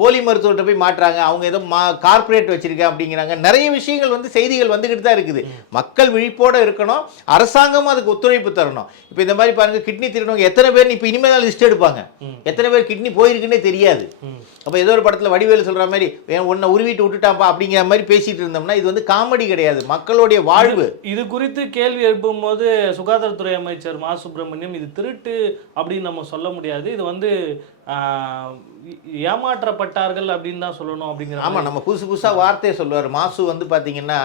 போலி மருத்துவர்கிட்ட போய் மாட்டுறாங்க, அவங்க ஏதோ கார்ப்பரேட் வச்சிருக்கேன் அப்படிங்கிறாங்க. நிறைய விஷயங்கள் வந்து செய்திகள் வந்துகிட்டு தான் இருக்குது. மக்கள் விழிப்போட இருக்கணும், அரசாங்கமும் அதுக்கு ஒத்துழைப்பு தரணும். இப்போ இந்த மாதிரி பாருங்க, கிட்னி திருடவங்க எத்தனை பேர் இப்போ இனிமேல் தான் லிஸ்ட் எடுப்பாங்க, எத்தனை பேர் கிட்னி போயிருக்குன்னே தெரியாது. அப்போ ஏதோ ஒரு படத்தில் வடிவேலு சொல்ற மாதிரி உன்னை உருவிட்டு விட்டுட்டாப்பா அப்படிங்கிற மாதிரி பேசிட்டு இருந்தோம்னா இது வந்து காமெடி கிடையாது, மக்களுடைய வாழ்வு. இது குறித்து கேள்வி எழுப்பும் போது சுகாதாரத்துறை அமைச்சர் மா சுப்பிரமணியம் இது திருட்டு அப்படின்னு நம்ம சொல்ல முடியாது, இது வந்து ஏமாற்றப்பட்டார்கள் அப்படின்னு தான் சொல்லணும் அப்படிங்கிற. ஆமாம், நம்ம புதுசு புதுசாக வார்த்தையை சொல்லுவார் மாசு. வந்து பார்த்தீங்கன்னா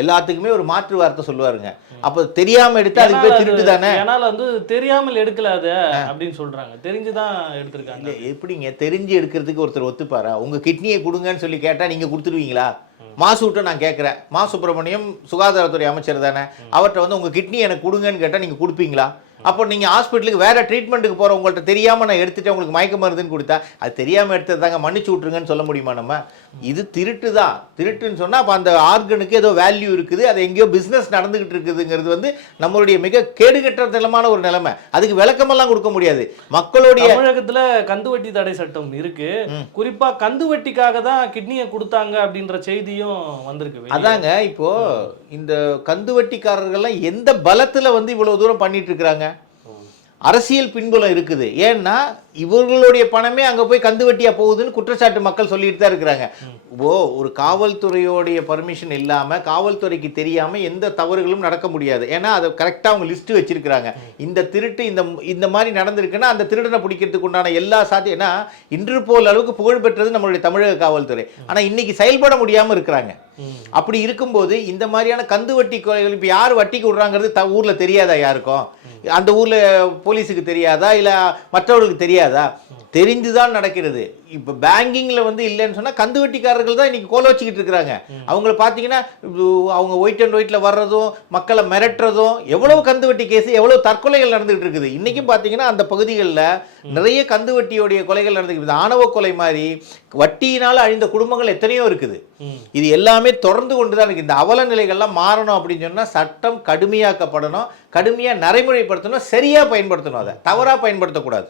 எல்லாத்துக்குமே ஒரு மாற்று வார்த்தை சொல்லுவாருங்க. அப்போ தெரியாமல் எடுத்து அதுக்கு பேர் திருட்டு தானே. ஏன்னால் வந்து தெரியாமல் எடுக்கல அது அப்படின்னு சொல்கிறாங்க, தெரிஞ்சு தான் எடுத்திருக்காங்க. எப்படிங்க தெரிஞ்சு எடுக்கிறதுக்கு ஒருத்தர் ஒத்துப்பாரா? உங்கள் கிட்னியை கொடுங்கன்னு சொல்லி கேட்டால் நீங்கள் கொடுத்துருவீங்களா? மாசு விட்டு நான் கேட்குறேன், மா சுப்பிரமணியம் சுகாதாரத்துறை அமைச்சர் தானே, அவர்கிட்ட வந்து உங்கள் கிட்னி எனக்கு கொடுங்கன்னு கேட்டால் நீங்கள் கொடுப்பீங்களா? அப்போ நீங்கள் ஹாஸ்பிட்டலுக்கு வேறு ட்ரீட்மெண்ட்டுக்கு போகிற உங்கள்கிட்ட தெரியாமல் நான் எடுத்துகிட்டேன் உங்களுக்கு மயக்க மருந்துன்னு கொடுத்தா அது தெரியாமல் எடுத்ததாங்க மன்னிச்சு விட்ருங்கன்னு சொல்ல முடியுமா நம்ம? இது திருட்டு தான். திருட்டுன்னு சொன்னால் அப்போ அந்த ஆர்கனுக்கு ஏதோ வேல்யூ இருக்குது, அது எங்கேயோ பிஸ்னஸ் நடந்துகிட்டு இருக்குதுங்கிறது வந்து நம்மளுடைய மிக கேடுகட்ட நிலமான ஒரு நிலைமை. அதுக்கு விளக்கமெல்லாம் கொடுக்க முடியாது. மக்களுடைய தமிழகத்தில் கந்துவட்டி தடை சட்டம் இருக்கு, குறிப்பாக கந்துவட்டிக்காக தான் கிட்னியை கொடுத்தாங்க அப்படின்ற செய்தியும் வந்திருக்கு. அதாங்க இப்போ இந்த கந்துவட்டிக்காரர்கள்லாம் எந்த பலத்தில் வந்து இவ்வளோ தூரம் பண்ணிட்டு இருக்கிறாங்க? அரசியல் பின்புலம் இருக்குது. ஏன்னா இவர்களுடைய பணமே அங்கே போய் கந்து வட்டியாக போகுதுன்னு குற்றச்சாட்டு மக்கள் சொல்லிட்டு தான் இருக்கிறாங்க. ஒரு காவல்துறையோடைய பர்மிஷன் இல்லாமல், காவல்துறைக்கு தெரியாமல் எந்த தவறுகளும் நடக்க முடியாது. ஏன்னா அதை கரெக்டாக அவங்க லிஸ்ட்டு வச்சிருக்கிறாங்க. இந்த திருட்டு இந்த மாதிரி நடந்திருக்குன்னா அந்த திருடனை பிடிக்கிறதுக்கு உண்டான எல்லா சாத்தியம். ஏன்னா இன்டர்போல் அளவுக்கு புகழ் பெற்றது நம்மளுடைய தமிழக காவல்துறை. ஆனால் இன்னைக்கு செயல்பட முடியாமல் இருக்கிறாங்க. அப்படி இருக்கும்போது இந்த மாதிரியான கந்து வட்டி கொலைகள் இப்போ யார் வட்டிக்கு விடுறாங்கிறது ஊரில் தெரியாதா? யாருக்கும் அந்த ஊரில் போலீஸுக்கு தெரியாதா, இல்லை மற்றவர்களுக்கு தெரியாதா? தெரிந்துதான் நடக்கிறது. இப்போ பேங்கிங்கில் வந்து இல்லைன்னு சொன்னால் கந்து வட்டிக்காரர்கள் தான் இன்றைக்கி கோல வச்சுக்கிட்டு இருக்கிறாங்க. அவங்கள பார்த்தீங்கன்னா அவங்க ஒயிட் அண்ட் ஒயிட்டில் வர்றதும் மக்களை மிரட்டுறதும், எவ்வளோ கந்து வட்டி கேஸு, எவ்வளோ தற்கொலைகள் நடந்துகிட்டு இருக்குது. இன்றைக்கும் பார்த்தீங்கன்னா அந்த பகுதிகளில் நிறைய கந்து வட்டியோடைய கொலைகள் நடந்துக்கிட்டு, ஆணவ கொலை மாதிரி வட்டியினால் அழிந்த குடும்பங்கள் எத்தனையோ இருக்குது. இது எல்லாமே தொடர்ந்து கொண்டு தான் இருக்குது. இந்த அவல நிலைகள்லாம் மாறணும் அப்படின்னு சொன்னால் சட்டம் கடுமையாக்கப்படணும், கடுமையாக நடைமுறைப்படுத்தணும், சரியாக பயன்படுத்தணும், அதை தவறாக பயன்படுத்தக்கூடாது.